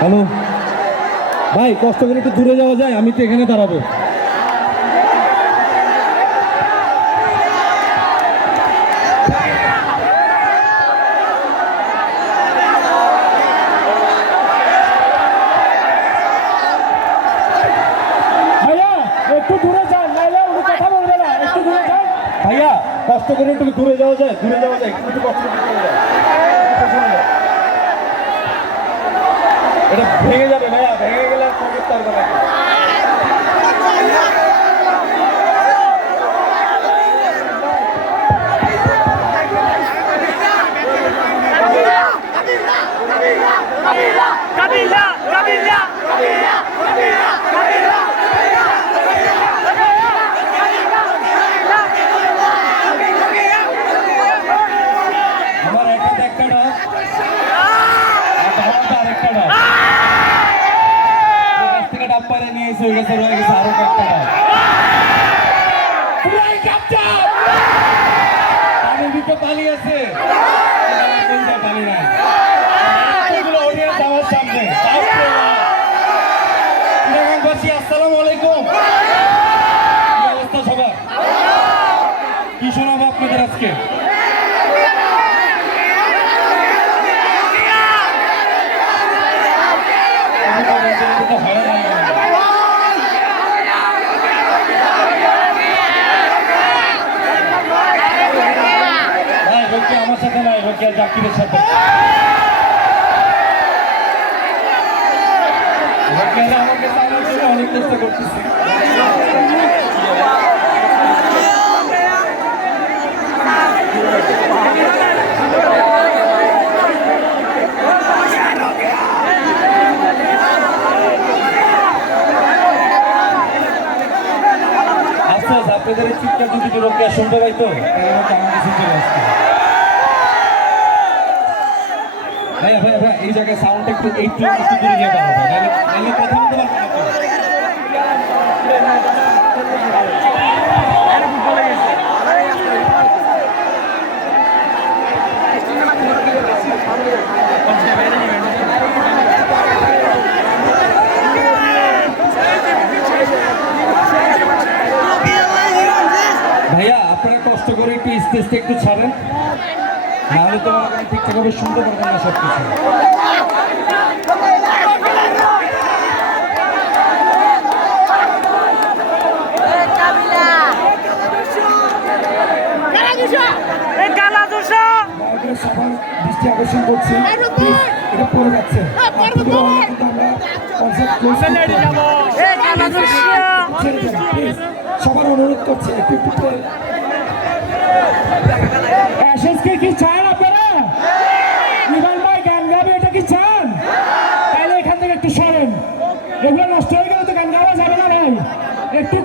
Hello ভাই, কষ্ট করে একটু দূরে যাওয়া যায়? আমি তো এখানে দাঁড়াবো। ভাইয়া একটু দূরে যান, নাইলে উনি কথা বলবে না। একটু দূরে যান ভাইয়া, কষ্ট করে একটু দূরে যাওয়া যায়? দূরে যাওয়া যায়, একটু কষ্ট করে দূরে যাও। এটা ভেঙে যাবে ভাইয়া, ভেঙে গেলে আর করতে পারবে না। আমার একটা একটা ডাক, আরেকটা ডাক থেকে ডাব পারে নিয়ে এসে গেছে, রয়ে গেছে আরো একটা ডাক। পানির ভিতরে পানি আছে, পানি নাই। এতগুলো অডিয়েন্স আমার সামনে। চিটাগাংবাসী, আসসালামু আলাইকুম। কি অবস্থা সবার? কি শোনাবো আপনাদের আজকে? আমার সাথে নয়, রোকেয়া জাকিরের সাথে। রোকেয়ারা আমাকে চালানোর জন্য অনেক চেষ্টা করতেছে। আফসোস, আপনাদের এই চিৎকার যদি রোকেয়া শুনতে পাইতো তাহলে হয়তো আমার কাছে চলে আসতো। ভাইয়া ভাইয়া ভাইয়া, এই জায়গায় সাউন্ডটা একটু একটু একটু দূরে গিয়ে পাঠাবো, নাহলে কথা বলতে পারবো না তো। ভাইয়া, আপনারা কষ্ট করে একটু স্টেজটা একটু ছাড়েন, নাহলে তো ঠিকঠাকভাবে শুনতে পারবেন না সব কিছু। সবার দৃষ্টি আকর্ষণ করছি, এটা পড়ে যাচ্ছে। সবার অনুরোধ করছে একটু একটু করে। অ্যাশেজকে কি চান আপনারা? ইভান ভাই গান গাবে, এটা কি চান? তাহলে এখান থেকে একটু সরেন, এগুলো নষ্ট হয়ে গেলে তো গান গাওয়া যাবে না ভাই। একটু